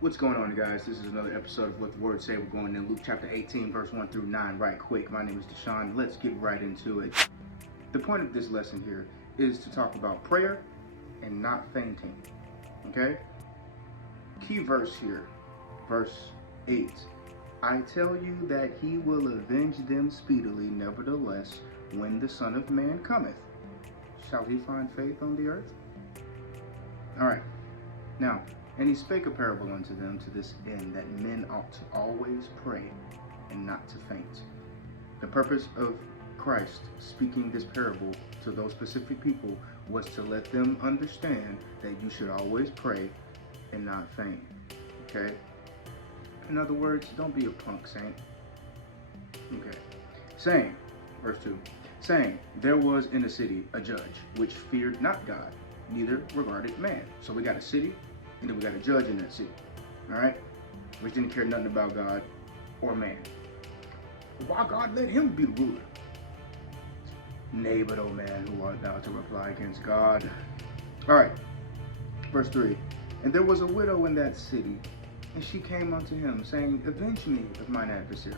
What's going on, guys? This is another episode of What the Word Say. We're going in Luke chapter 18, verse 1 through 9 right quick. My name is Deshaun. Let's get right into it. The point of this lesson here is to talk about prayer and not fainting. Okay? Key verse here, verse 8. I tell you that he will avenge them speedily, nevertheless, when the Son of Man cometh. Shall he find faith on the earth? Alright. Now, and he spake a parable unto them to this end, that men ought to always pray and not to faint. The purpose of Christ speaking this parable to those specific people was to let them understand that you should always pray and not faint. Okay? In other words, don't be a punk saint. Okay. Saying, verse 2, saying, there was in a city a judge which feared not God, neither regarded man. So we got a city, and then we got a judge in that city, all right? Which didn't care nothing about God or man. Why God let him be the ruler? Nay, but, O man, who art thou to reply against God? All right, verse 3. And there was a widow in that city, and she came unto him, saying, avenge me of mine adversary.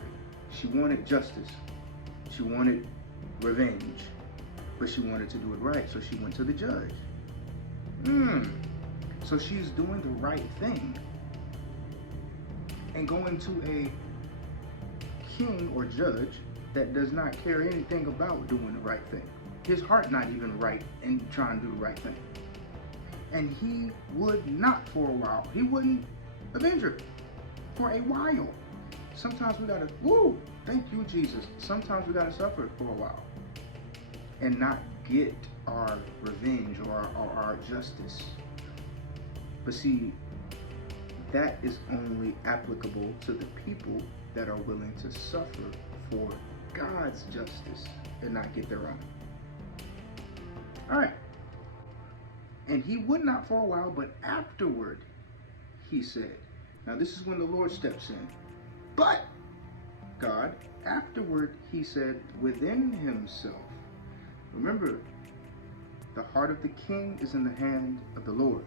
She wanted justice. She wanted revenge. But she wanted to do it right, so she went to the judge. So she's doing the right thing and going to a king or judge that does not care anything about doing the right thing. His heart not even right and trying to do the right thing. And he would not for a while. He wouldn't avenge her for a while. Sometimes we gotta, thank you, Jesus. Sometimes we gotta suffer for a while and not get our revenge or our justice. But see, that is only applicable to the people that are willing to suffer for God's justice and not get their own. All right. And he would not for a while, but afterward, he said. Now this is when the Lord steps in. But God, afterward, he said within himself. Remember, the heart of the king is in the hand of the Lord.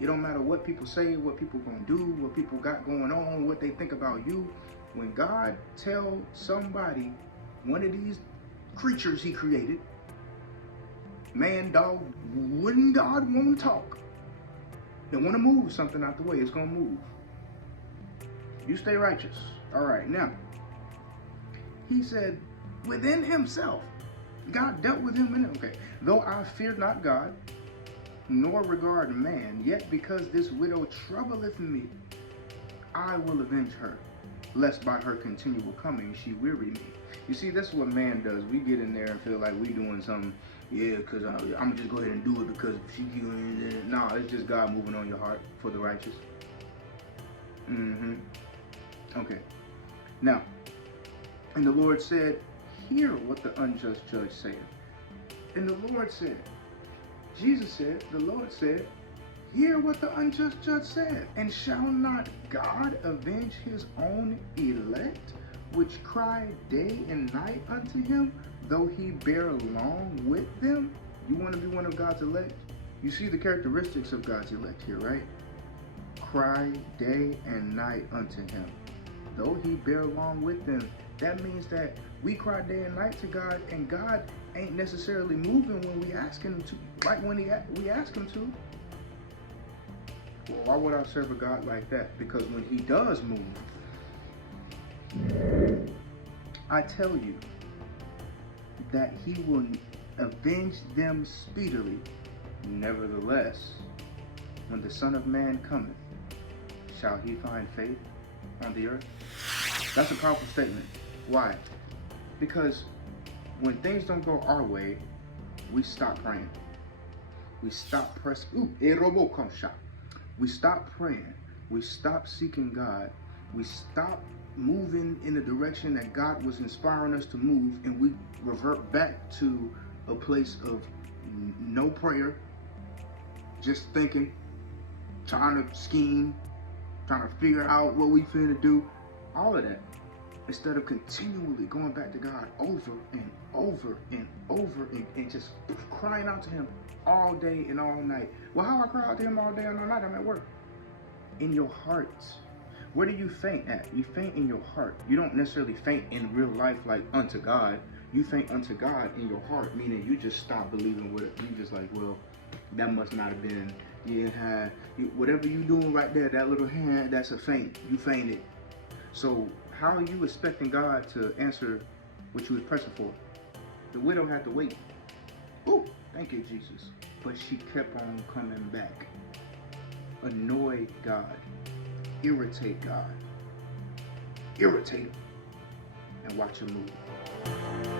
It don't matter what people say, what people gonna do, what people got going on, what they think about you. When God tells somebody, one of these creatures he created, man, dog, when God want to talk, they want to move something out the way, it's gonna move. You stay righteous. All right, now, he said within himself, God dealt with him in it. Okay, though I fear not God, nor regard man, yet because this widow troubleth me, I will avenge her, lest by her continual coming she weary me. You see, that's what man does. We get in there and feel like we doing something, because I'm going to just go ahead and do it because she doing it. No, it's just God moving on your heart for the righteous. Okay. Now, and the Lord said, hear what the unjust judge saith. And the Lord said, Jesus said, the Lord said, hear what the unjust judge said. And shall not God avenge his own elect, which cry day and night unto him, though he bear along with them? You want to be one of God's elect? You see the characteristics of God's elect here, right? Cry day and night unto him, though he bear along with them. That means that we cry day and night to God, and God ain't necessarily moving when we ask him to, like when we ask him to. Well, why would I serve a God like that? Because when he does move, I tell you that he will avenge them speedily. Nevertheless, when the Son of Man cometh, shall he find faith on the earth? That's a powerful statement. Why? Because when things don't go our way, we stop praying. We stop pressing. We stop praying. We stop seeking God. We stop moving in the direction that God was inspiring us to move, and we revert back to a place of no prayer, just thinking, trying to scheme, trying to figure out what we finna do, all of that. Instead of continually going back to God over and over and over and just crying out to him all day and all night. Well, how I cry out to him all day and all night? I'm at work. in your heart. Where do you faint at? You faint in your heart. You don't necessarily faint in real life like unto God. You faint unto God in your heart, meaning you just stop believing what you just like, well, that must not have been, whatever you doing right there, that little hand, that's a faint. You fainted. So how are you expecting God to answer what you was pressing for? The widow had to wait. Ooh, thank you, Jesus. But she kept on coming back. Annoy God. Irritate God. Irritate him. And watch him move.